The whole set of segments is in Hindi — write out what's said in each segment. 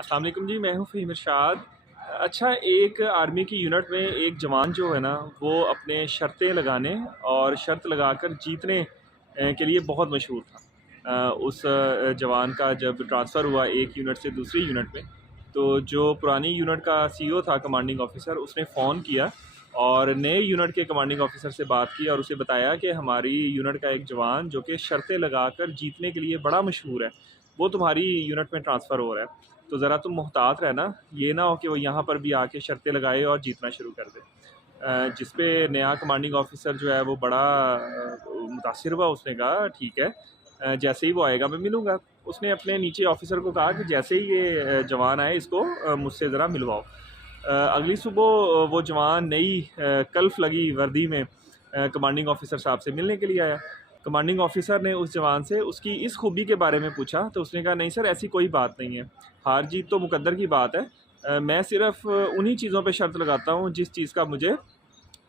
अस्सलाम वालेकुम जी, मैं हूँ फ़हीम इरशाद। अच्छा, एक आर्मी की यूनिट में एक जवान जो है ना, वो अपने शर्तें लगाने और शर्त लगाकर जीतने के लिए बहुत मशहूर था। उस जवान का जब ट्रांसफ़र हुआ एक यूनिट से दूसरी यूनिट में, तो जो पुरानी यूनिट का सीईओ था, कमांडिंग ऑफ़िसर, उसने फ़ोन किया और नए यूनिट के कमांडिंग ऑफ़िसर से बात की और उसे बताया कि हमारी यूनिट का एक जवान जो कि शर्तें लगाकर जीतने के लिए बड़ा मशहूर है, वो तुम्हारी यूनिट में ट्रांसफ़र हो रहा है। तो ज़रा तुम मुहतात रहना, ये ना हो कि वो यहाँ पर भी आके शर्तें लगाए और जीतना शुरू कर दे। जिस पे नया कमांडिंग ऑफिसर जो है वो बड़ा मुतासिर हुआ। उसने कहा ठीक है, जैसे ही वो आएगा मैं मिलूँगा। उसने अपने नीचे ऑफिसर को कहा कि जैसे ही ये जवान आए इसको मुझसे ज़रा मिलवाओ। अगली सुबह वो जवान नई कल्फ लगी वर्दी में कमांडिंग ऑफिसर साहब से मिलने के लिए आया। कमांडिंग ऑफिसर ने उस जवान से उसकी इस खूबी के बारे में पूछा, तो उसने कहा नहीं सर, ऐसी कोई बात नहीं है, हार जीत तो मुकद्दर की बात है। मैं सिर्फ उन्हीं चीज़ों पे शर्त लगाता हूँ जिस चीज़ का मुझे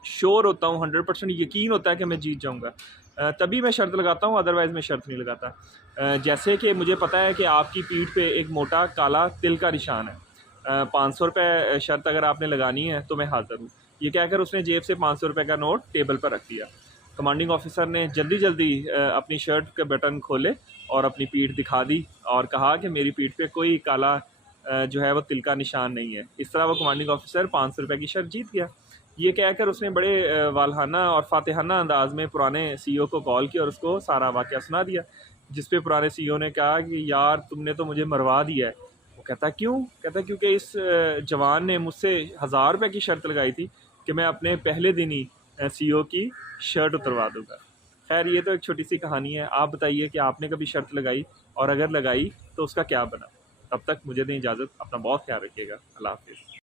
श्योर होता हूँ, 100% यकीन होता है कि मैं जीत जाऊँगा, तभी मैं शर्त लगाता हूँ, अदरवाइज़ मैं शर्त नहीं लगाता। जैसे कि मुझे पता है कि आपकी पीठ पे एक मोटा काला तिल का निशान है, 500 रुपये शर्त अगर आपने लगानी है तो मैं हाज़िर हूँ। ये कहकर उसने जेब से 500 रुपये का नोट टेबल पर रख दिया। कमांडिंग ऑफिसर ने जल्दी जल्दी अपनी शर्ट के बटन खोले और अपनी पीठ दिखा दी और कहा कि मेरी पीठ पे कोई काला जो है वो तिल का निशान नहीं है। इस तरह वो कमांडिंग ऑफिसर 500 रुपये की शर्त जीत गया। ये कहकर उसने बड़े वालहाना और फातिहाना अंदाज में पुराने सीईओ को कॉल किया और उसको सारा वाक़या सुना दिया। जिस पे पुराने सीईओ ने कहा कि यार तुमने तो मुझे मरवा दिया है। वो कहता क्यों? कहता क्योंकि इस जवान ने मुझसे 1000 रुपये की शर्त लगाई थी कि मैं अपने पहले दिन ही सीईओ की शर्ट उतरवा दूंगा। खैर, ये तो एक छोटी सी कहानी है। आप बताइए कि आपने कभी शर्त लगाई, और अगर लगाई तो उसका क्या बना? तब तक मुझे दें इजाज़त। अपना बहुत ख्याल रखिएगा। अल्लाह हाफ़िज़।